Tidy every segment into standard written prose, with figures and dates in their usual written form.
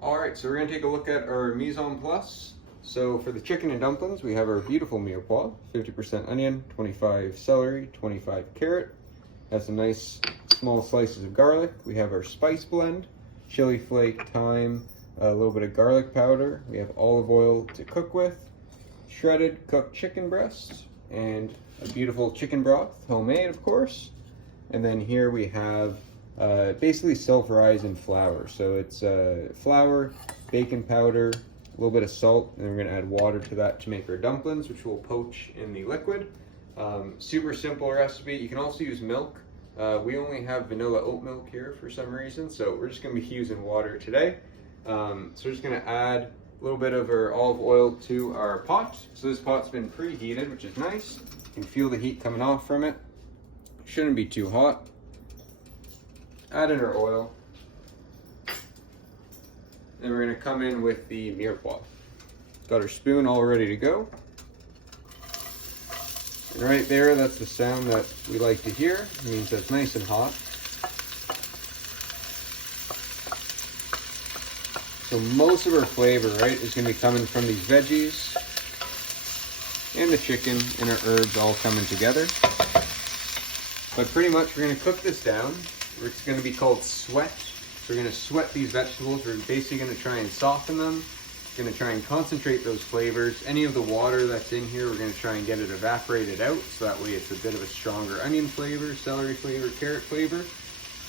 All right, so we're gonna take a look at our mise en place. So for the chicken and dumplings, we have our beautiful mirepoix, 50% onion, 25 celery, 25 carrot. Has some nice small slices of garlic. We have our spice blend, chili flake, thyme, a little bit of garlic powder. We have olive oil to cook with, shredded cooked chicken breast, and a beautiful chicken broth, homemade of course. And then here we have basically self-rising flour. So it's flour, baking powder, a little bit of salt, and then we're gonna add water to that to make our dumplings, which we'll poach in the liquid. Super simple recipe. You can also use milk. We only have vanilla oat milk here for some reason, so we're just gonna be using water today. So we're just gonna add a little bit of our olive oil to our pot. So this pot's been preheated, which is nice. You can feel the heat coming off from it. Shouldn't be too hot. Add in our oil. Then we're gonna come in with the mirepoix. Got our spoon all ready to go. And right there, that's the sound that we like to hear. It means that's nice and hot. So most of our flavor, right, is gonna be coming from these veggies and the chicken and our herbs all coming together. But pretty much we're gonna cook this down. It's gonna be called sweat. So we're gonna sweat these vegetables. We're basically gonna try and soften them. We're gonna try and concentrate those flavors. Any of the water that's in here, we're gonna try and get it evaporated out, so that way it's a bit of a stronger onion flavor, celery flavor, carrot flavor.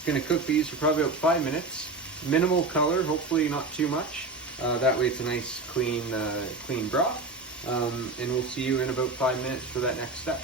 Gonna cook these for probably about 5 minutes. Minimal color, hopefully not too much. That way it's a nice, clean broth. And we'll see you in about 5 minutes for that next step.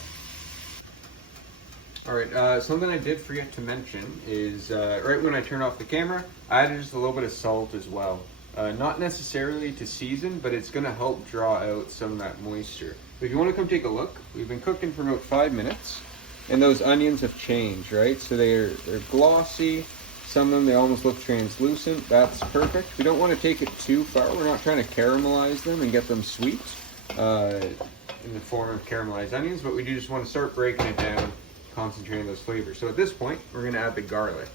All right, something I did forget to mention is right when I turned off the camera, I added just a little bit of salt as well. Not necessarily to season, but it's gonna help draw out some of that moisture. If you wanna come take a look, we've been cooking for about 5 minutes, and those onions have changed, right? So they're glossy. Some of them, they almost look translucent. That's perfect. We don't wanna take it too far. We're not trying to caramelize them and get them sweet in the form of caramelized onions, but we do just wanna start breaking it down, concentrating those flavors. So at this point, we're gonna add the garlic.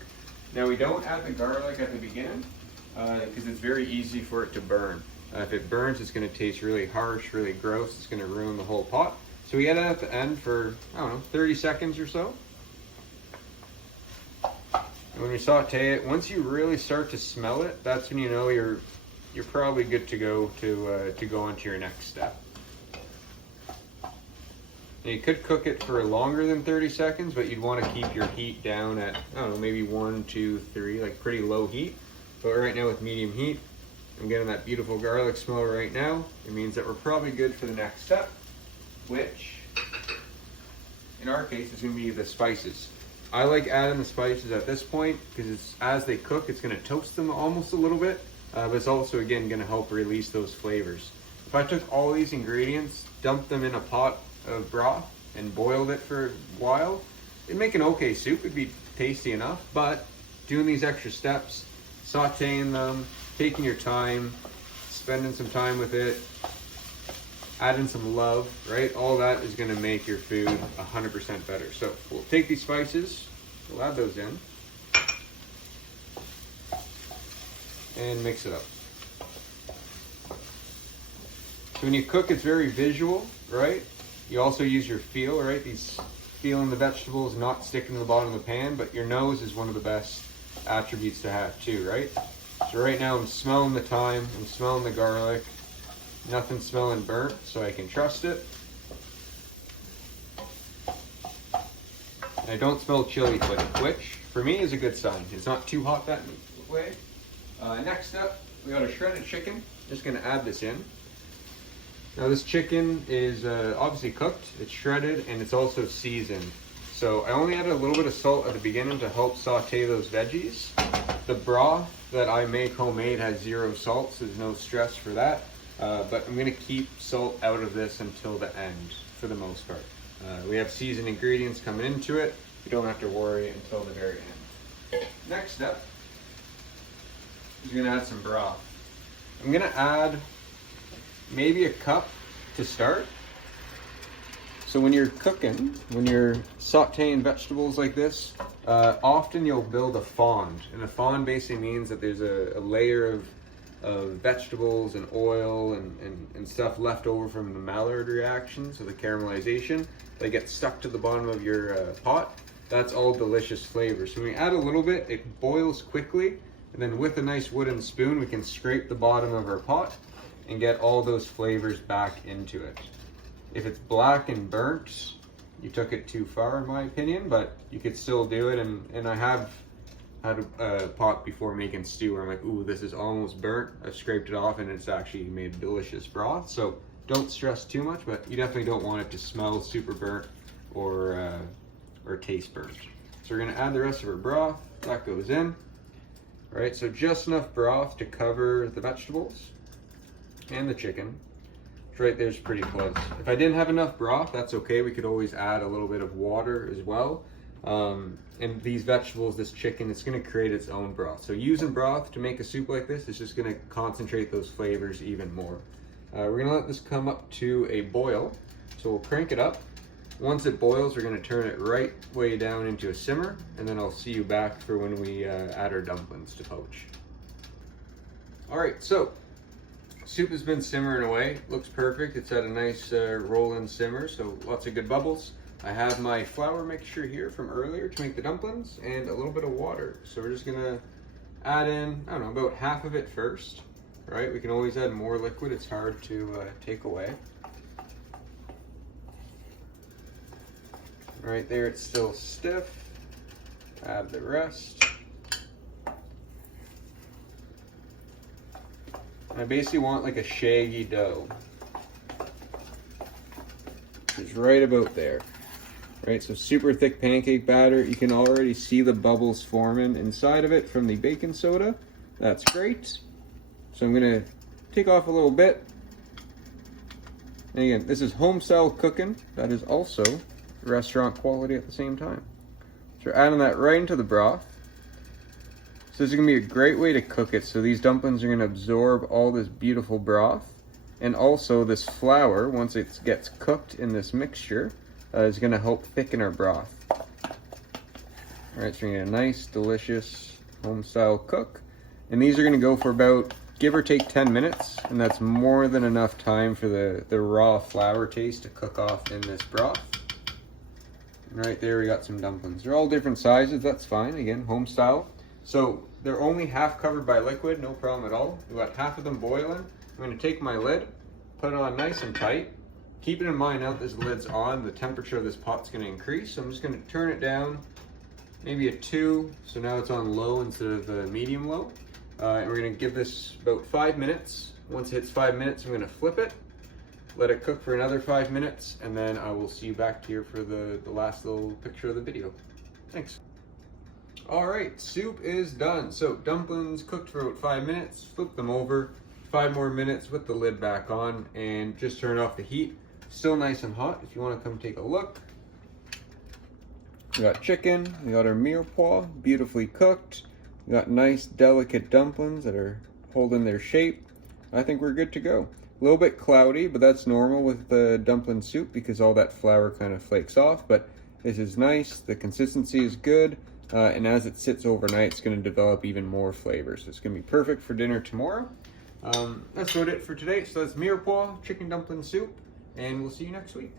Now we don't add the garlic at the beginning because it's very easy for it to burn. If it burns, it's gonna taste really harsh, really gross. It's gonna ruin the whole pot. So we add it at the end for, I don't know, 30 seconds or so. And when we saute it, once you really start to smell it, that's when you know you're probably good to go to go on to your next step. And you could cook it for longer than 30 seconds, but you'd want to keep your heat down at, I don't know, maybe 1, 2, 3, like pretty low heat. But right now with medium heat, I'm getting that beautiful garlic smell right now. It means that we're probably good for the next step, which in our case is going to be the spices. I like adding the spices at this point because it's, as they cook, it's going to toast them almost a little bit, but it's also, again, going to help release those flavors. If I took all these ingredients, dumped them in a pot of broth and boiled it for a while, it'd make an okay soup. It'd be tasty enough, but doing these extra steps, sauteing them, taking your time, spending some time with it, adding some love, right? All that is gonna make your food 100% better. So we'll take these spices, we'll add those in, and mix it up. So when you cook, it's very visual, right? You also use your feel, right? Feeling the vegetables not sticking to the bottom of the pan, but your nose is one of the best attributes to have too, right? So right now I'm smelling the thyme, I'm smelling the garlic, nothing smelling burnt, so I can trust it. And I don't smell chili flake, which for me is a good sign. It's not too hot that way. Next up, we got a shredded chicken. Just gonna add this in. Now this chicken is obviously cooked, it's shredded, and it's also seasoned. So I only added a little bit of salt at the beginning to help saute those veggies. The broth that I make homemade has 0 salt, so there's no stress for that. But I'm gonna keep salt out of this until the end, for the most part. We have seasoned ingredients coming into it. You don't have to worry until the very end. Next step is gonna add some broth. I'm gonna add maybe a cup to start. So when you're cooking, when you're sauteing vegetables like this, often you'll build a fond. And a fond basically means that there's a layer of of vegetables and oil and stuff left over from the Maillard reaction, so the caramelization, that gets stuck to the bottom of your pot. That's all delicious flavor. So when we add a little bit, it boils quickly, and then with a nice wooden spoon, we can scrape the bottom of our pot and get all those flavors back into it. If it's black and burnt, you took it too far in my opinion, but you could still do it. And I have had a pot before making stew where I'm like, ooh, this is almost burnt. I've scraped it off and it's actually made delicious broth. So don't stress too much, but you definitely don't want it to smell super burnt or taste burnt. So we're gonna add the rest of our broth. That goes in. All right, so just enough broth to cover the vegetables and the chicken. Right there's pretty close. If I didn't have enough broth, that's okay. We could always add a little bit of water as well. And these vegetables, this chicken, it's gonna create its own broth. So using broth to make a soup like this is just gonna concentrate those flavors even more. We're gonna let this come up to a boil. So we'll crank it up. Once it boils, we're gonna turn it right way down into a simmer, and then I'll see you back for when we add our dumplings to poach. All right, so soup has been simmering away. Looks perfect. It's at a nice roll-in simmer, so lots of good bubbles. I have my flour mixture here from earlier to make the dumplings and a little bit of water. So we're just gonna add in, I don't know, about half of it first. Right? We can always add more liquid. It's hard to take away. Right there, it's still stiff. Add the rest. I basically want like a shaggy dough. It's right about there. Right, so super thick pancake batter. You can already see the bubbles forming inside of it from the baking soda. That's great. So I'm gonna take off a little bit. And again, this is home style cooking. That is also restaurant quality at the same time. So we're adding that right into the broth. So this is gonna be a great way to cook it. So these dumplings are gonna absorb all this beautiful broth. And also this flour, once it gets cooked in this mixture, is gonna help thicken our broth. All right, so we're gonna get a nice, delicious home style cook. And these are gonna go for about, give or take 10 minutes. And that's more than enough time for the raw flour taste to cook off in this broth. And right there, we got some dumplings. They're all different sizes, that's fine. Again, home style. So they're only half covered by liquid, no problem at all. We've got half of them boiling. I'm gonna take my lid, put it on nice and tight. Keeping in mind now that this lid's on, the temperature of this pot's gonna increase. So I'm just gonna turn it down, maybe a 2. So now it's on low instead of medium low. And we're gonna give this about 5 minutes. Once it hits 5 minutes, I'm gonna flip it, let it cook for another 5 minutes, and then I will see you back here for the last little picture of the video. Thanks. All right, soup is done. So dumplings cooked for about 5 minutes, flip them over, 5 more minutes with the lid back on, and just turn off the heat. Still nice and hot if you want to come take a look. We got chicken, we got our mirepoix, beautifully cooked. We got nice delicate dumplings that are holding their shape. I think we're good to go. A little bit cloudy, but that's normal with the dumpling soup because all that flour kind of flakes off, but this is nice, the consistency is good, and as it sits overnight, it's gonna develop even more flavor. So it's gonna be perfect for dinner tomorrow. That's about it for today. So that's mirepoix, chicken dumpling soup, and we'll see you next week.